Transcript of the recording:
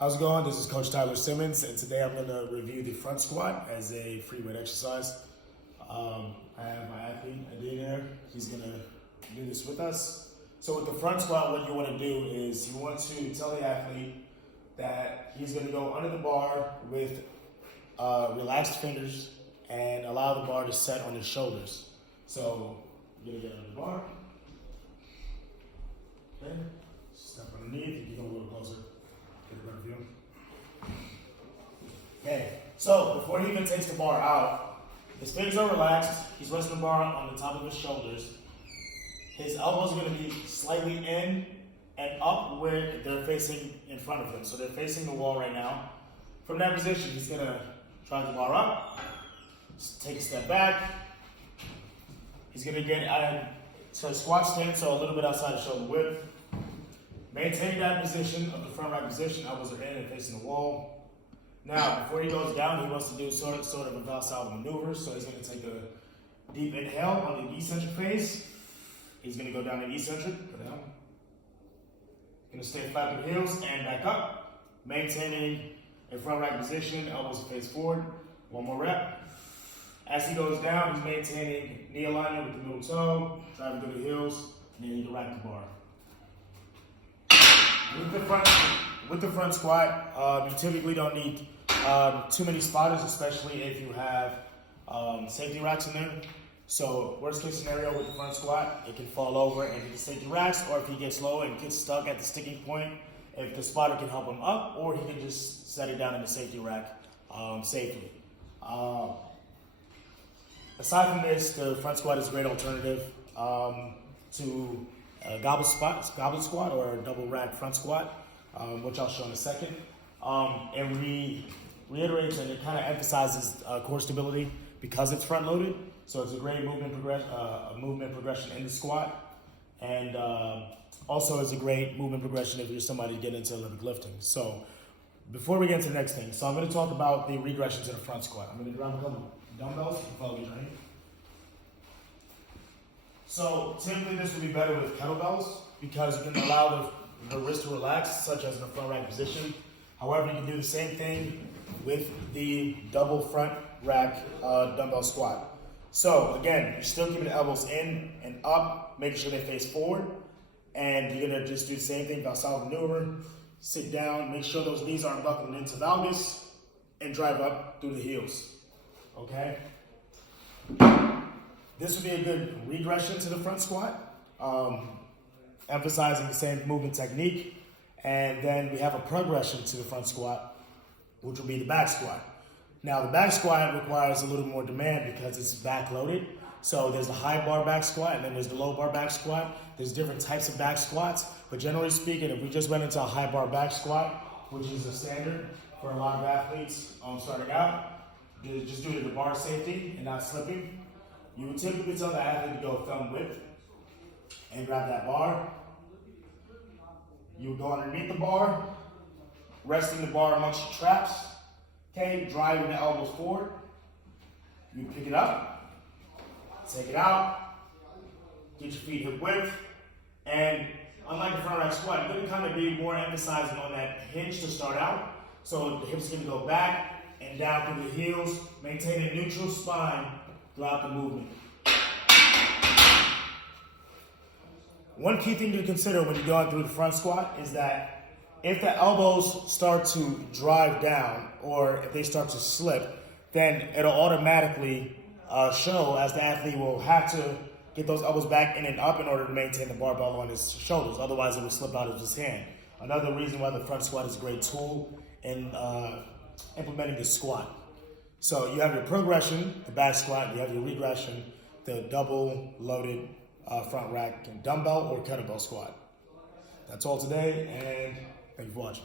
How's it going? This is Coach Tyler Simmons, and today I'm going to review the front squat as a free weight exercise. I have my athlete, Adina, here. He's going to do this with us. So with the front squat, what you want to do is you want to tell the athlete that he's going to go under the bar with relaxed fingers and allow the bar to set on his shoulders. So you're going to get under the bar. Okay. Step underneath. You can go a little closer. Get a better view. Okay. So before he even takes the bar out, his fingers are relaxed. He's resting the bar on the top of his shoulders. His elbows are going to be slightly in and up where they're facing in front of him. So they're facing the wall right now. From that position, he's going to drive the bar up, take a step back. He's going to get to a squat stance, so a little bit outside the shoulder width. Maintain that position of the front right position. Elbows are in and facing the wall. Now, before he goes down, he wants to do sort of a Valsalva maneuver. So he's going to take a deep inhale on the eccentric phase. He's going to go down the eccentric, go down. Going to stay flat with the heels and back up. Maintaining a front right position, elbows face forward. One more rep. As he goes down, he's maintaining knee alignment with the middle toe, driving through the heels, and then you can rack the bar. With the front squat, you typically don't need too many spotters, especially if you have safety racks in there. So worst case scenario with the front squat, it can fall over and hit the safety racks, or if he gets low and gets stuck at the sticking point, if the spotter can help him up, or he can just set it down in the safety rack safely. Aside from this, the front squat is a great alternative to a goblet squat or a double rack front squat, which I'll show in a second. It reiterates and it kind of emphasizes core stability because it's front loaded. So it's a great movement progression in the squat, and also is a great movement progression if you're somebody to get into Olympic lifting. So before we get into the next thing, so I'm going to talk about the regressions in the front squat. I'm going to grab a couple dumbbells and follow me, right? So typically this would be better with kettlebells because you can allow the wrist to relax, such as in the front right position. However, you can do the same thing with the double front rack dumbbell squat. So again, you're still keeping the elbows in and up, making sure they face forward. And you're gonna just do the same thing, Valsalva maneuver, sit down, make sure those knees aren't buckled into valgus, and drive up through the heels, okay? This would be a good regression to the front squat, emphasizing the same movement technique. And then we have a progression to the front squat, which will be the back squat. Now the back squat requires a little more demand because it's back loaded. So there's the high bar back squat and then there's the low bar back squat. There's different types of back squats, but generally speaking, if we just went into a high bar back squat, which is a standard for a lot of athletes starting out, just due to the bar safety and not slipping, you would typically tell the athlete to go thumb width and grab that bar. You would go underneath the bar, resting the bar amongst your traps, okay, driving the elbows forward. You pick it up, take it out, get your feet hip width, and unlike the front rack squat, you're going to kind of be more emphasizing on that hinge to start out. So the hips are going to go back and down through the heels, maintain a neutral spine throughout the movement. One key thing to consider when you're going through the front squat is that if the elbows start to drive down or if they start to slip, then it'll automatically show as the athlete will have to get those elbows back in and up in order to maintain the barbell on his shoulders. Otherwise, it will slip out of his hand. Another reason why the front squat is a great tool in implementing the squat. So you have your progression, the back squat, you have your regression, the double loaded front rack and dumbbell or kettlebell squat. That's all today, and thank you for watching.